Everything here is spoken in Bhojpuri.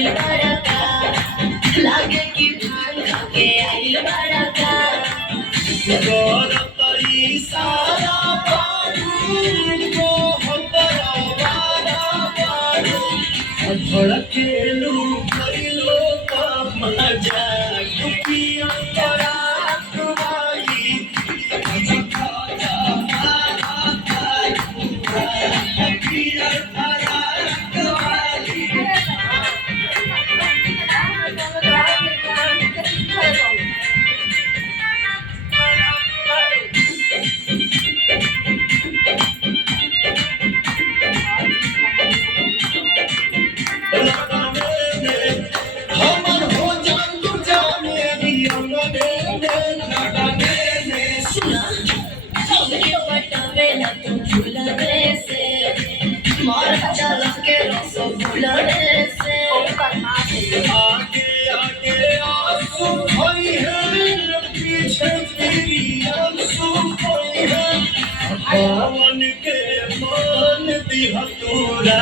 आइल बड़का लागे कि भांग खाके आइल बड़का गौरतरी सारा बारू बहुत रवाना बारू धड़केलू कइलो का मजा पिया तोरा तुम्हारी पिया तोरा तुम्हारी हमर हो जान तू जाने सुना हमके पटावे ना तू झूलवे से मार चला के रसो भूलवे से आगे आगे आंसू खोई है पीछे तेरी आंसू खोई है पवन के मान दिया तोरा